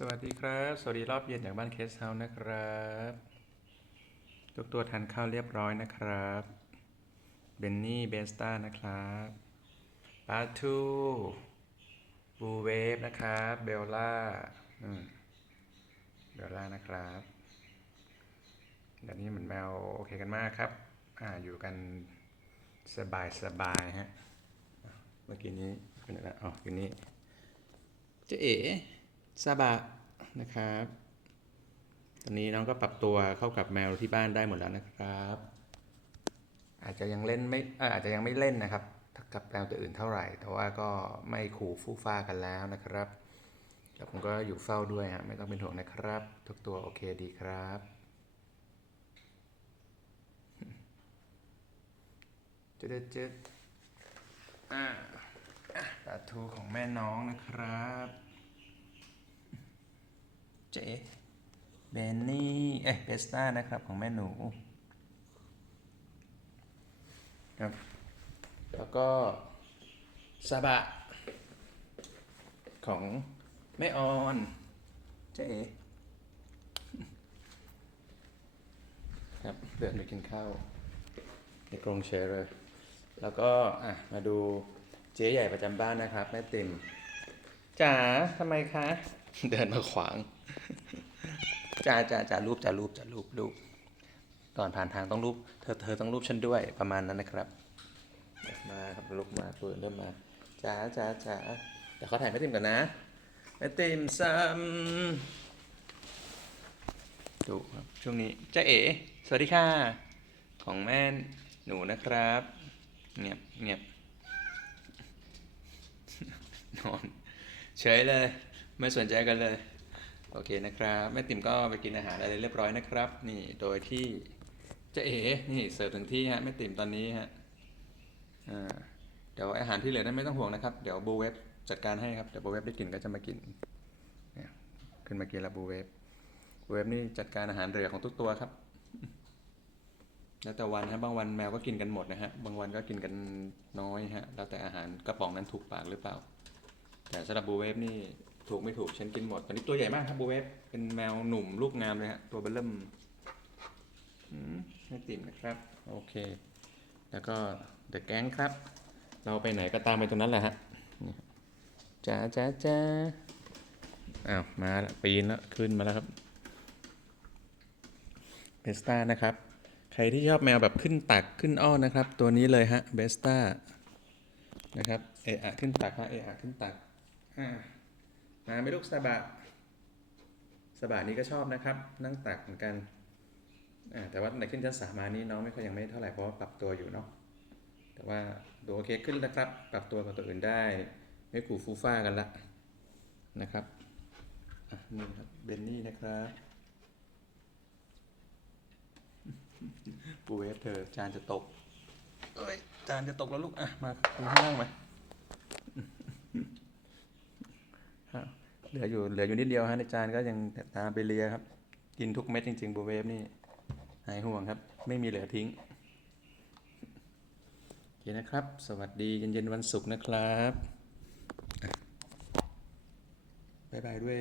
สวัสดีครับ สวัสดีรอบเย็นจากบ้านเคสเฮาส์นะครับทุกตัวทานข้าวเรียบร้อยนะครับเบนนี่เบสตานะครับปาทูบูเวฟนะครับเบลล่าเบลล่านะครับเดี๋ยวนี้เหมือนแมวโอเคกันมากครับอ่าอยู่กันสบายสบายฮะเมื่อกี้นี้เป็นอะไรอ๋ออยู่นี่เจ๊เอ๋ ซาบะนะครับ ตอนนี้น้องก็ปรับตัวเข้ากับแมวที่บ้านได้หมดแล้วนะครับ อาจจะยังเล่นไม่อาจจะยังไม่เล่นนะครับกับแมวตัวอื่นเท่าไหร่ แต่ว่าก็ไม่ขู่ฟู่ฟ้ากันแล้วนะครับแล้วผมก็อยู่เฝ้าด้วยฮะไม่ต้องเป็นห่วงนะครับ ทุกตัวโอเคดีครับจุดจุดอ่าปลาทูของแม่น้องนะครับ เจ๊เบนนี่ เอ้ยเบสต้านะครับของแม่หนูครับ แล้วก็ซาบะ ของแม่ออนเจ๊ครับเดินไปกินข้าวในกรงเชร์เลยแล้วก็อะมาดูเจ๊ใหญ่ประจำบ้านนะครับ แม่ติมจ๋าทำไมคะ เดินมาขวาง จ่าจ่าจ่ารูปจ่ารูปจ่ารูปรูปก่อนผ่านทางต้องรูปเธอเธอต้องรูปฉันด้วยประมาณนั้นนะครับ มาครับลุกมาปืนเริ่มมาจ๋าจ๋าจ๋าเดี๋ยวเขาถ่ายแม่ติมก่อนนะแม่ติมซ้ำดูครับช่วงนี้จ้าเอ๋สวัสดีค่ะ ของแม่หนูนะครับเงียบเงียบนอนเฉยเลย ไม่สนใจกันเลย โอเคนะครับแม่ติ๋มก็ไปกินอาหารอะไรเรียบร้อยนะครับ นี่โดยที่เจ๊เอ๋นี่เสิร์ฟถึงที่ฮะแม่ติ๋มตอนนี้ฮะอ่าเดี๋ยวอาหารที่เหลือนั้นไม่ต้องห่วงนะครับ เดี๋ยวบูเวฟจัดการให้ครับเดี๋ยวบูเวฟได้กินก็จะมากินเนี่ยขึ้นมากินแล้วบูเวฟบูเวฟนี่จัดการอาหารเหลือของทุกตัวครับแล้วแต่วันฮะบางวันแมวก็กินกันหมดนะฮะบางวันก็กินกันน้อยฮะแล้วแต่อาหารกระป๋องนั้นถูกปากหรือเปล่า แต่สำหรับบูเวฟนี่ ถูกไม่ถูกฉันกินหมดตอนนี้ตัวใหญ่มากครับบูเวฟเป็นแมวหนุ่มลูกงามเลยฮะตัวเบลเริ่มไม่ติ่มนะครับโอเค แล้วก็เดอะแก๊งครับ เราไปไหนก็ตามไปตรงนั้นแหละฮะจ้าจ้าจ้าอ้าวมาละปีนแล้วขึ้นมาแล้วครับเบสต้านะครับ ใครที่ชอบแมวแบบขึ้นตักขึ้นอ้อนนะครับ ตัวนี้เลยฮะเบสต้านะครับเอะอะขึ้นตักฮะเอะอะขึ้นตักอ่า มาไม่ลูกสบะสบะนี้ก็ชอบนะครับ นั่งตักเหมือนกัน แต่ว่าตั้งแต่ขึ้นชั้นสามมานี้น้องไม่ค่อยยังไม่เท่าไหร่เพราะปรับตัวอยู่เนาะ แต่ว่าดูโอเคขึ้นแล้วครับ ปรับตัวกับตัวอื่นได้ ไม่ขู่ฟูฟ้ากันละนะครับนี่ครับเบนนี่นะครับปูเวฟเธอจานจะตกเอ้ยจานจะตกแล้วลูก อะ มาดูข้างล่างมาครับ เหลืออยู่เหลืออยู่นิดเดียวฮะในจานก็ยังตามไปเลียครับ กินทุกเม็ดจริงๆบูเวฟนี่หายห่วงครับ ไม่มีเหลือทิ้งโอเคนะครับ สวัสดีเย็นๆวันศุกร์นะครับบ๊ายบายด้วย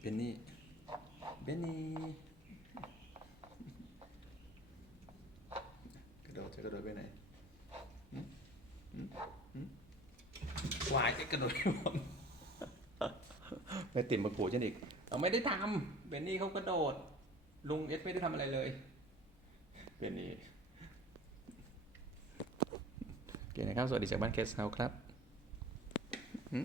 เบนนี่เบนนี่กระโดดจะกระโดดไปไหนหึหึหึวายกระโดดไม่พ้น ไม่ติ่มมาขู่ฉันอีกเอาไม่ได้ทำเบนนี่เขากระโดด ลุงเอสไม่ได้ทำอะไรเลยเบนนี่โอเคนะครับ สวัสดีจากบ้านเคสเฮาครับหึ